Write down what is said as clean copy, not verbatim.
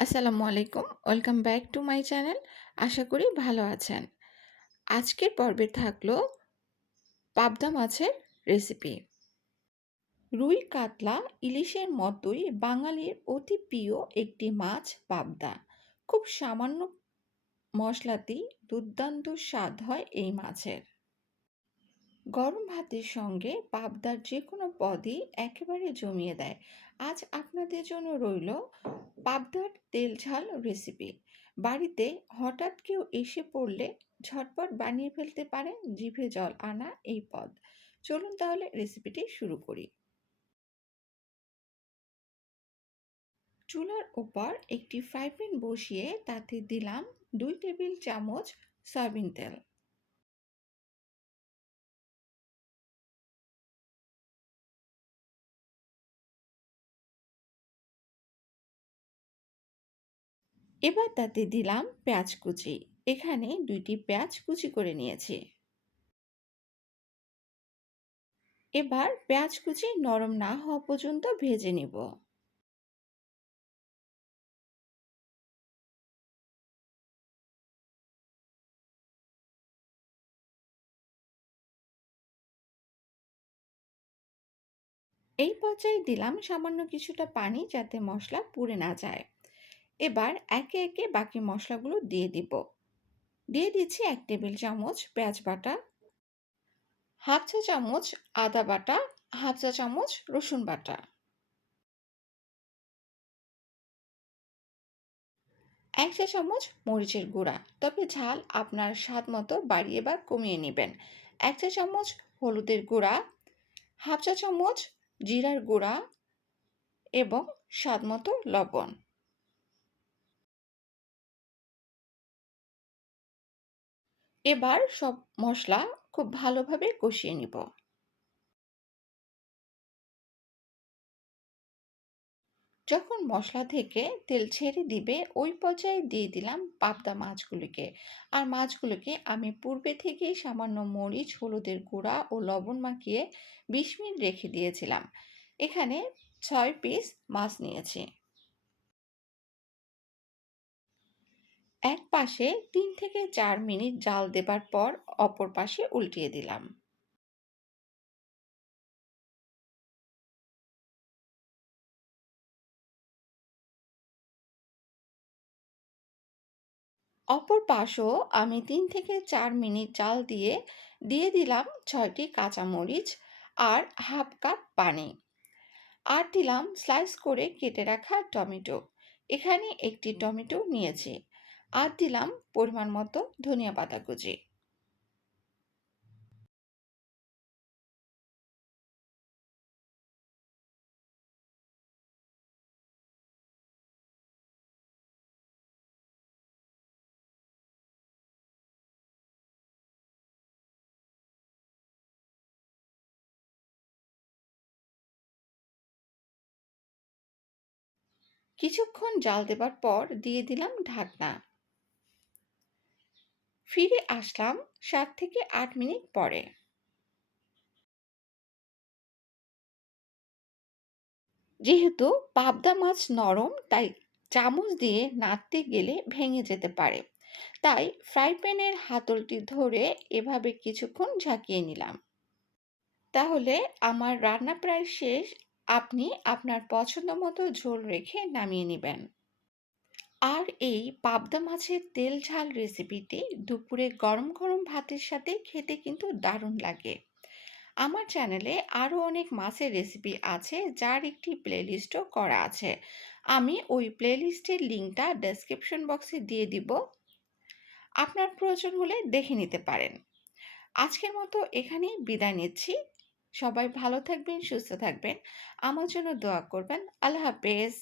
আসসালামু আলাইকুম। Welcome back to my channel. আশা করি ভালো আছেন। আজকের পর্বে থাকলো পাবদা মাছের রেসিপি। রুই, কাতলা, ইলিশের মতোই বাঙালির অতি প্রিয় একটি মাছ পাবদা। খুব সামান্য মশলাতেই দুর্দান্ত স্বাদ হয় এই মাছের। গরম ভাতের সঙ্গে পাবদার যে কোনো পদই একেবারে জমিয়ে দেয়। আজ আপনাদের জন্য রইল পাবদার তেল ঝাল রেসিপি। বাড়িতে হঠাৎ কেউ এসে পড়লে ঝটপট বানিয়ে ফেলতে পারেন জিভে জল আনা এই পদ। চলুন তাহলে রেসিপিটি শুরু করি। চুলার উপর একটি ফ্রাই প্যান বসিয়ে তাতে দিলাম 2 টেবিল চামচ সয়াবিন তেল। এবার তাতে দিলাম পেঁয়াজ কুচি। এখানে 2টি পেঁয়াজ কুচি করে নিয়েছি। এবার পেঁয়াজ কুচি নরম না হওয়া পর্যন্ত ভেজে নিব। এই পর্যায়ে দিলাম সামান্য কিছুটা পানি যাতে মশলা পুড়ে না যায়। এবার একে একে বাকি মশলাগুলো দিয়ে দিব। দিয়ে দিচ্ছি 1 টেবিল চামচ পেঁয়াজ বাটা, হাফ চা চামচ আদা বাটা, হাফ চা চামচ রসুন বাটা, 1 চা চামচ মরিচের গুঁড়া, তবে ঝাল আপনার স্বাদ মতো বাড়িয়ে বা কমিয়ে নেবেন, 1 চা চামচ হলুদের গুঁড়া, হাফ চা চামচ জিরার গুঁড়া এবং স্বাদ মতো লবণ। এবার সব মশলা খুব ভালোভাবে কষিয়ে নিব। যখন মশলা থেকে তেল ছেড়ে দিবে ওই পর্যায়ে দিয়ে দিলাম পাবদা মাছগুলিকে। আর মাছগুলোকে আমি পূর্বে থেকেই সামান্য মরিচ, হলুদের গুঁড়া ও লবণ মাখিয়ে 20 মিনিট রেখে দিয়েছিলাম। এখানে 6 পিস মাছ নিয়েছি। এক পাশে 3 থেকে 4 মিনিট জাল দেবার পর অপর পাশে উল্টিয়ে দিলাম। অপর পাশও আমি 3 থেকে 4 মিনিট জাল দিয়ে দিয়ে দিলাম 6টি কাঁচামরিচ আর হাফ কাপ পানি। আর দিলাম স্লাইস করে কেটে রাখা টমেটো। এখানে একটি টমেটো নিয়েছি। আর দিলাম পরিমাণ মতো ধনিয়া পাতা কুচি। কিছুক্ষণ জাল দেবার পর দিয়ে দিলাম ঢাকনা। ফিরে আসলাম 7 থেকে 8 মিনিট পরে। যেহেতু পাবদা মাছ নরম তাই চামচ দিয়ে নাড়তে গেলে ভেঙে যেতে পারে। তাই ফ্রাই প্যানের হাতলটি ধরে এভাবে কিছুক্ষণ ঝাঁকিয়ে নিলাম। তাহলে আমার রান্না প্রায় শেষ। আপনি আপনার পছন্দ মতো ঝোল রেখে নামিয়ে নেবেন। আর এই পাবদা মাছের তেল ঝাল রেসিপিটি দুপুরে গরম গরম ভাতের সাথে খেতে কিন্তু দারুণ লাগে। আমার চ্যানেলে আরও অনেক মাছের রেসিপি আছে যার একটি প্লেলিস্টও করা আছে। আমি ওই প্লেলিস্টের লিঙ্কটা ডেসক্রিপশন বক্সে দিয়ে দিব। আপনার প্রয়োজন হলে দেখে নিতে পারেন। আজকের মতো এখানেই বিদায় নিচ্ছি। সবাই ভালো থাকবেন, সুস্থ থাকবেন। আমার জন্য দোয়া করবেন। আল্লাহ হাফেজ।